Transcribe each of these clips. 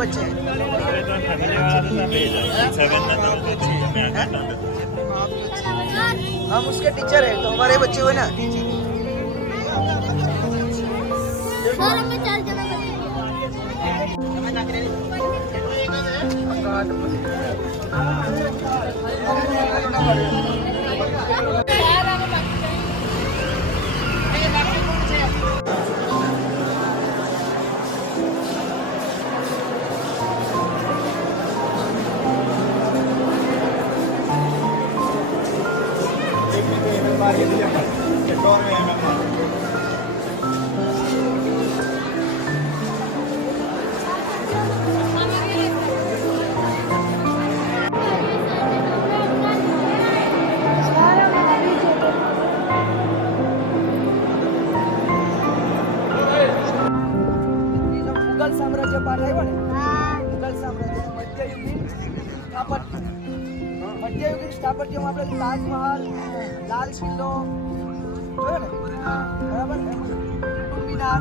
बच्चे हैं? हम उसके टीचर हैं, तो हमारे बच्चे हुए ना। मुगल साम्राज्य पाठ है बने मुगल साम्राज्य मध्ययुगीन स्थापत्य मध्ययुगीन स्थापत्य में આપણે તાજમહલ લાલ કિલ્લો જોયો ને બરાબર કુતુબ મિનાર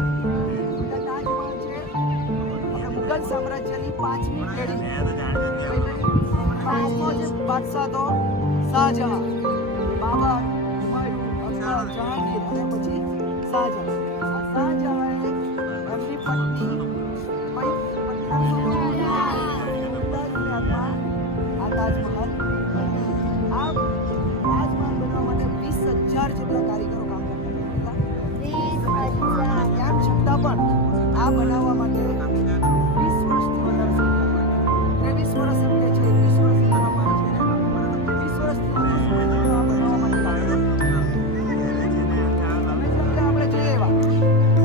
તાજમહલ છે આપણે મુગલ સામ્રાજ્યની પાંચમી પેઢી પાંચમો જે બાદશાહ તો શાહજહાં બાબર હુમાયું અકબર જહાંગીર અને પછી શાહજહાં શાહજહાંએ એમની પત્ની ताजमहल बनवा માટે 20,000 જેટલા કારીગરો કામ કરતા હતા. તેમ છતાં પણ આ બનાવવા માટે 20 વર્ષથી વધારે સમય લાગ્યો. 23 વર્ષ એમ કે છે 21 વર્ષ બનાવવામાં આવે છે. 20 વર્ષથી આ બનાવવા માટે લાગ્યો. આપણે જોઈએ એવા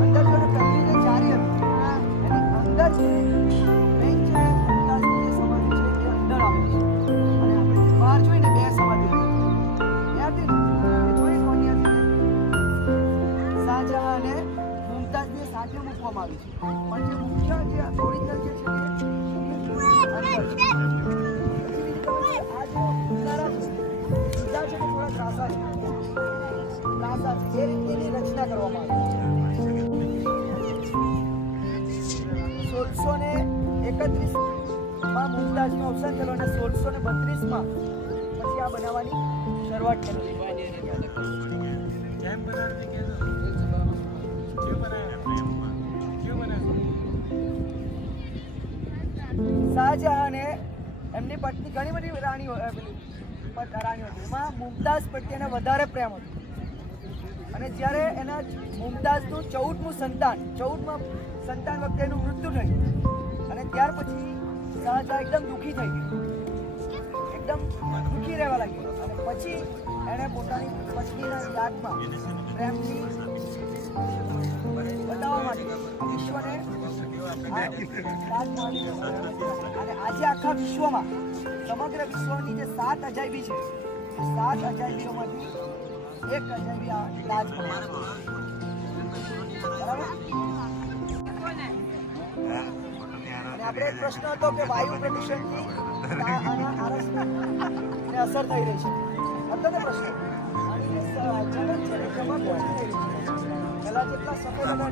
અંદર જો પહેલી જે ચારી હતી એની અંદર જે મેઇન જે મુમતાઝની જે સમાધિ છે એ અંદર આવેલી છે. બહાર જોઈને બે સમાધિ ત્યાંથી જોઈ કોની હતી શાહજહાં અને મુમતાઝની સાથે મૂકવામાં આવી છે. પણ જે મુખ્ય જે ઓરિજિનલ જે છે આ જે કિનારા છે સીધા છે થોડા ત્રાસા છે એ રીતની રચના કરવામાં આવી છે. 1631 માં મુમતાઝનું અવસાન થયું અને 1632 માં પછી આ બનાવવાની શરૂઆત કરી. શાહજહાંને એમની પત્ની ઘણી બધી રાણીઓ હતી એમાં મુમતાઝ પ્રત્યેને વધારે પ્રેમ હતો અને જ્યારે એના મુમતાઝનું 14મું સંતાન વખતે એનું મૃત્યુ થયું અને ત્યાર પછી શાહજહાં એકદમ દુઃખી થઈ ગઈ એકદમ દુઃખી રહેવા લાગ્યો અને પછી એણે પોતાની પત્નીના યાદમાં પ્રેમથી બતાવવા માટે વિશ્વને અને આજે આખા વિશ્વમાં સમગ્ર વિશ્વની જે 7 અજાયબી છે 7 અજાયબીઓમાંથી એક અજાયબી આ તાજમહલ બરાબર. આપણે એક પ્રશ્ન હતો કે વાયુ પ્રદૂષણથી આરસને અસર થઈ રહી છે હતો ને પ્રશ્ન અને જે જગત છે ને જમા પહોંચી રહી છે પહેલા જેટલા સફળ હતા